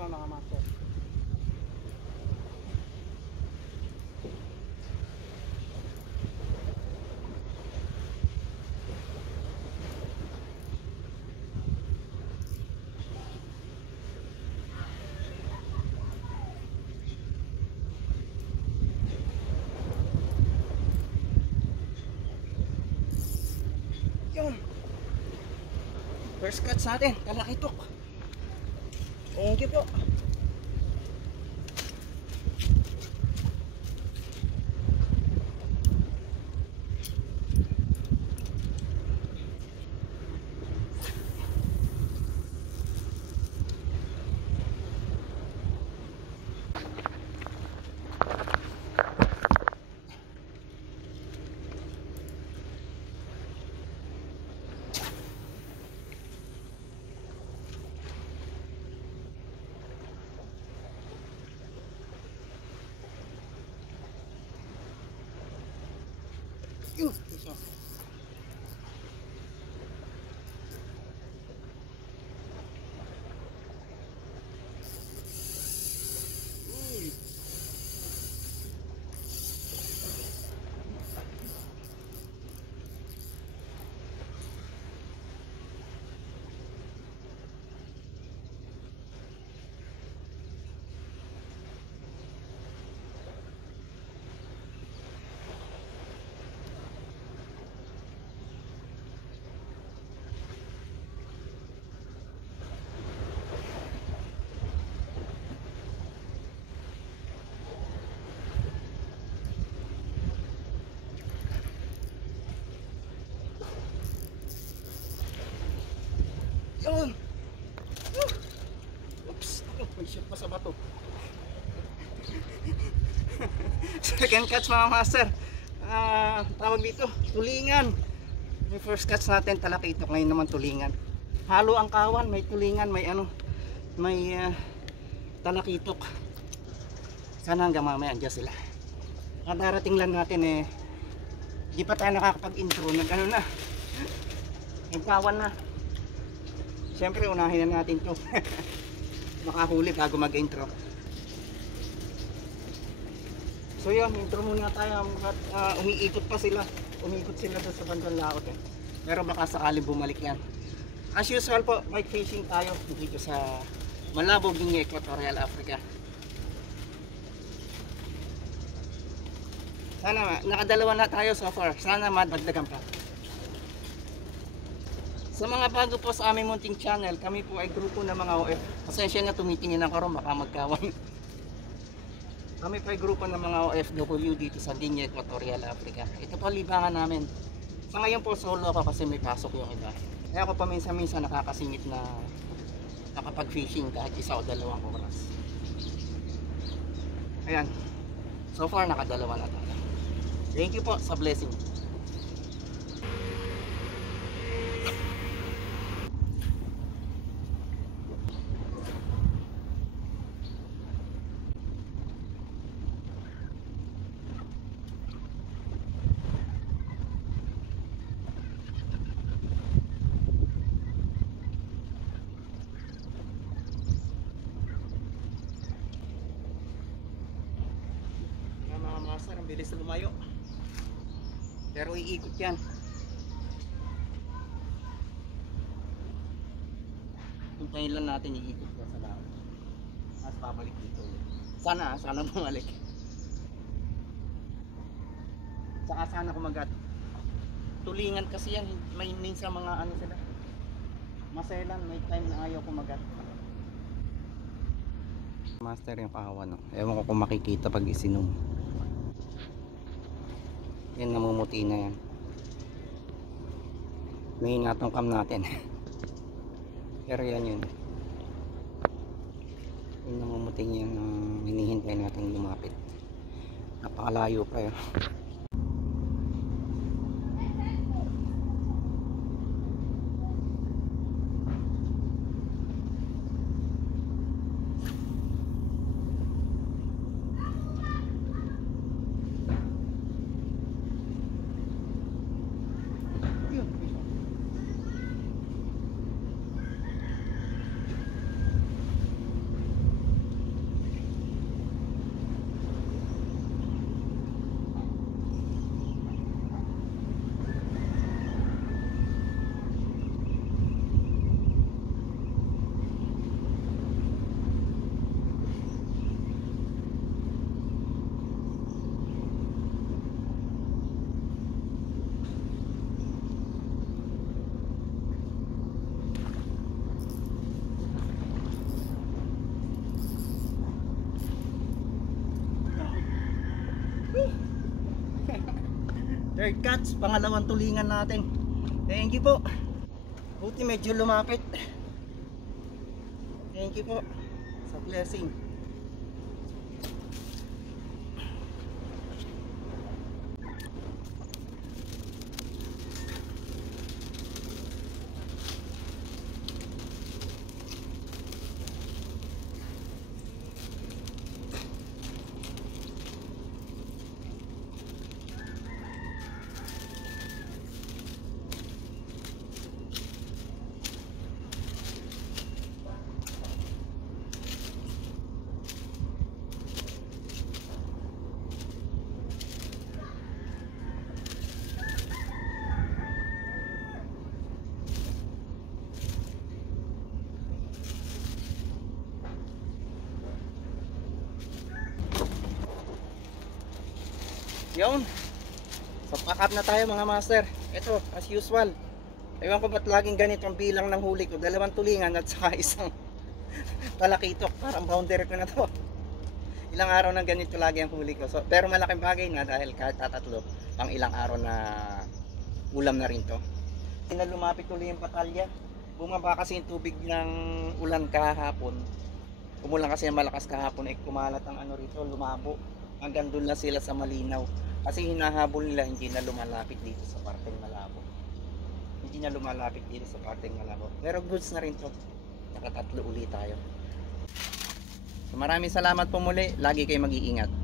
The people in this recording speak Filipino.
mo mga master. Yun. First catch natin, talakitok. Thank you po. Yun, isa. Uy. Yun. Oops, may shoot pa sa bato. Second catch mga master. Tawag dito, tulingan. Yung first catch natin talakitok, ngayon naman tulingan. Halo ang kawan, may tulingan, may ano, may talakitok. Sana hanggang mamaya andyan sila. Kadarating lang natin eh, di pa tayo nakakapag-intro, nag-ano na, nagkawan na. Siyempre unahin na natin to. Makahuli bago mag-intro. So yun, intro muna tayo. Umiikot pa sila. Umiikot sila doon sa bandang laot eh. Pero baka sakaling bumalik yan. As usual po, bike fishing tayo dito sa Malabo, Guinea, Equatorial Africa. Sana, nakadalawa na tayo so far. Sana madagdagan pa. Sa mga bago po sa aming munting channel, kami po ay grupo ng mga OF. Pasensya na tumitingin ako ron, baka magkawan. Kami po ay grupo ng mga OFW dito sa Guinea, Equatorial Africa. Ito po libangan namin. Sa ngayon po solo ako kasi may pasok yung iba. Kaya ako paminsan-minsan nakakasingit na nakapag-fishing kahit 1 o 2 oras. Ayan. So far nakadalawa na tayo. Thank you po sa blessing. Ang bilis na lumayo, pero iikot yan. Hintayin lang natin iikot ko sa laot. Mas pabalik dito. Sana bumalik. Saka sana kumagat. Tulingan kasi yan, may minsan mga ano sila, maselan, may time na ayaw kumagat. Master yung kahawa, no? Ewan ko kung makikita pag isinom. Yan, namumuti na yan. May natangkam natin. Pero yan yun. Yung namumuti yan, hinihintay natin lumapit. Napakalayo pa yun. Third catch, pangalawang tulingan natin. Thank you po. Buti medyo lumapit. Thank you po sa blessing. Yun. So pack up na tayo mga master. Ito, as usual. Ewan ko ba't laging ganito ang bilang ng huli ko. 2 tulingan at saka isang talakitok. Parang boundary ko na to. Ilang araw na ganito lagi ang huli ko. So, pero malaking bagay na dahil kahit tatatlo, pang ilang araw na ulam na rin to. Na lumapit ulit yung patalya. Bumaba kasi yung tubig ng ulan kahapon. Umulan kasi malakas kahapon. Kumalat ang ano rito, lumabo. Hanggang doon na sila sa malinaw. Kasi hinahabol nila, hindi na lumalapit dito sa parteng malabo. Hindi na lumalapit dito sa parteng malabo. Pero goods na rin to. Nakatatlo ulit tayo. So, maraming salamat po muli. Lagi kayo mag-iingat.